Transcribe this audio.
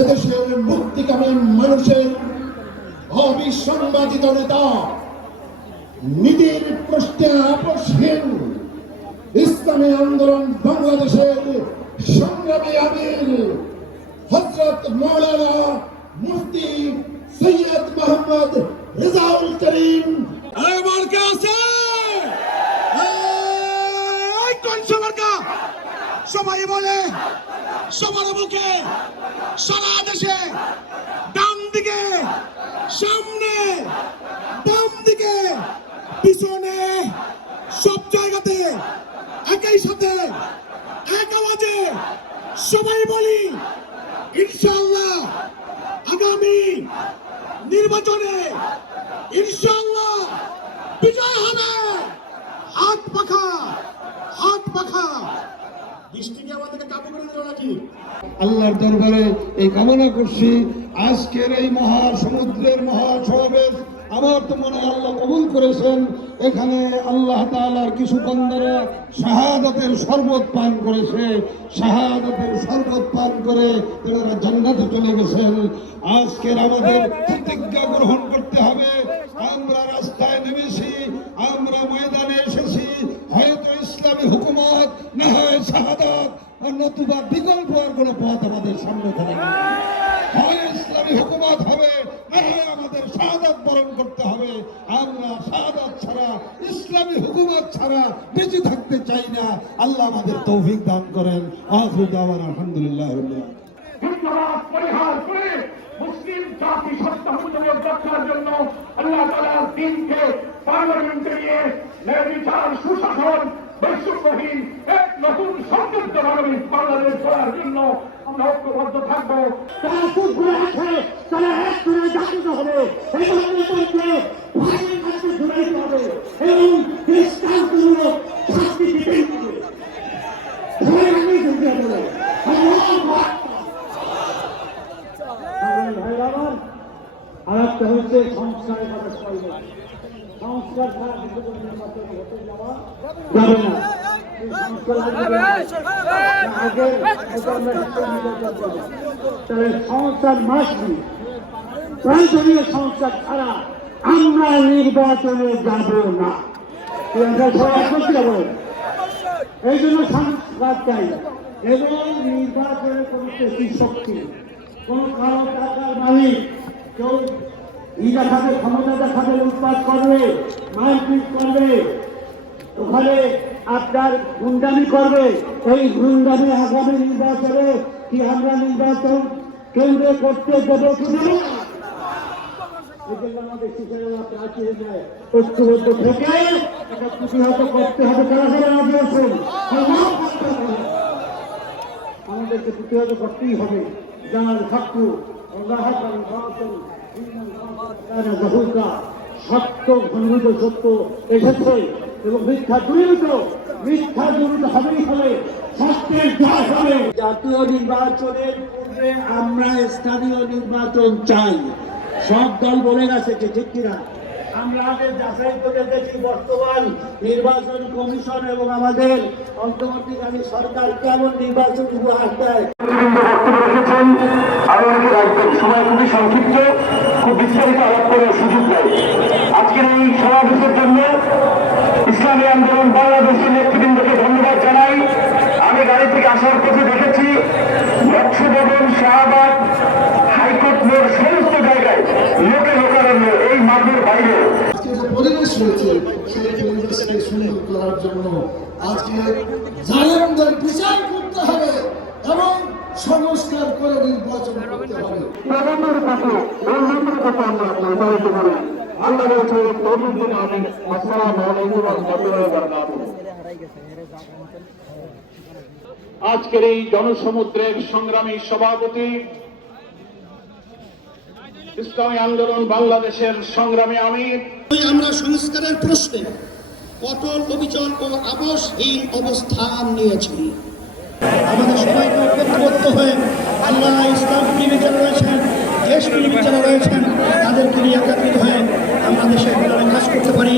এদেশের মুক্তিকামী মানুষের অবিসংবাদিত নেতা, নীতির প্রশ্নে আপোষহীন ইসলামী আন্দোলন বাংলাদেশের সংগ্রামী আমির হযরত মাওলানা মুফতি সৈয়দ মোহাম্মদ রেজাউল করিম। সবাই বলে সবার মুখে সারা দেশে ডান দিকে, সামনে, বাম দিকে, পিছনে, সব জায়গাতে একই সাথে এক আওয়াজে সবাই বলি ইনশাআল্লাহ আগামী নির্বাচনে ইনশাআল্লাহ বিজয় হবে। হাত পাখা, হাত পাখা। বৃষ্টিকে আমাদেরকে কাবু করে দিল নাকি? আল্লাহর দরবারে এই কামনা করছি, আজকের এই মহাসমুদ্রের মহাসমাবেশ আমার তো মনে হয় আল্লাহ কবুল করেছেন। এখানে আল্লাহ তাআলার কিছু বান্দারা শাহাদাতের শরবত পান করেছে, শাহাদাতের শরবত পান করে তারা জান্নাতে চলে গেছেন। আজকের আমাদের প্রতিজ্ঞা গ্রহণ করতে হবে। আমরা রাস্তায় নেমেছি, আমরা ময়দানে এসেছি, হয়তো ইসলামী হুকুমত, না হয় শাহাদাত, নতুবা বিকল্প আর কোনো পথ আমাদের সামনে থাকে না। হয় ইসলামী হুকুমত হবে, না হয় আমাদের শাহাদাত বরণ করতে হবে। আমরা শাহাদাত ছাড়া, ইসলামী হুকুমত ছাড়া বেঁচে থাকতে চাই না। আল্লাহ আমাদের তৌফিক দান করেন। আখিরু দাওয়ানা আলহামদুলিল্লাহ রাব্বিল আলামিন। হিন্দুবাদ পরিহার করে মুসলিম জাতি সত্তামূলক রক্ষার জন্য আল্লাহ তাআলার দ্বীনকে পার্লামেন্টে নিয়ে ন্যায় বিচার, সুশাসন, বৈষম্যহীন এক নতুন সমৃদ্ধ বাংলাদেশ গড়ার জন্য আমরা ঐক্যবদ্ধ থাকবো। তারা সুদ ঘুরে আছে, তারা এক করে জাগ্রত হবে এবং ভাইয়ের কাছে জড়াইতে হবে এবং দৃষ্টান্তমূলক শাস্তি দিতে হবে। আর একটা হচ্ছে সংস্কারের কথা সবাই বলে। সংস্কার ছাড়া কিছু নির্বাচন হতে যাওয়া যাবে না। তাহলে সংস্কার মাসবি, প্রয়োজনীয় সংস্কার ছাড়া আমরা নির্বাচনে যাব না। এই জন্য সংস্কার চাই এবং নির্বাচনে কোনো শক্তি, কোন কারো টাকার মালিক কেউ দেখাবে, ক্ষমতা দেখাবে, লুটপাট করবে, মারপিট করবে, ওখানে আপনার গুন্ডামি করবে। এই গুন্ডামি আগামী নির্বাচনে কি আমরা নির্বাচন কেন্দ্রে করতে দেবো কি দেবো? এই জন্য আমাদের শিক্ষার্থীরা প্রাচীর ঐক্যবদ্ধ থেকে এটা প্রতিহত করতে হবে। তারা রাজি আছেন? আমাদেরকে প্রতিহত করতেই হবে। যার শত্রু সত্য ঘনীভূত সত্য এসেছে এবং মিথ্যা দূরীভূত হবেই হবে, সত্যের জয় হবে। জাতীয় নির্বাচনের পূর্বে আমরা স্থানীয় নির্বাচন চাই। সব দল বলে গেছে, ঠিক কিনা? আমরা আগে যাচাই করে দেখি বর্তমান নির্বাচন কমিশন এবং আমাদের অন্তর্বর্তীকালীন সরকার কেমন নির্বাচন উপহার দেয়। সময় খুবই সংক্ষিপ্ত, খুব বিস্তারিত আলাপ করার সুযোগ নেই। আজকের এই সমাবেশের জন্য ইসলামী আন্দোলন বাংলাদেশের নেতৃবৃন্দকে ধন্যবাদ জানাই। আমি গাড়ি থেকে আসার পথে দেখেছি মৎস্য ভবন, শাহবাগ, হাইকোর্ট মোড় সমস্ত জায়গায় লোকে লোকারণ্য, এই মাঠের বাইরে। আজকে যে পরিবেশ রয়েছে সেই পরিবেশকে সুন্দর করার জন্য আজকে জালেমদের বিচার করতে হবে এবং সংস্কার করে নির্বাচন করতে হবে। আজকের এই জনসমুদ্রের সংগ্রামী সভাপতি, ইসলামী আন্দোলন বাংলাদেশের সংগ্রামী আমির। আমরা সংস্কারের প্রশ্নে অটল, অবিচল ও আপোষহীন অবস্থান নিয়েছি। আমাদের সবাইকে ঐক্যবদ্ধ হয়ে আল্লাহ ইসলাম প্রেমী যারা রয়েছেন, দেশ প্রেমী যারা রয়েছেন, তাদেরকে নিয়ে একাত্রিত হয়ে আমরা দেশের কাজ করতে পারি।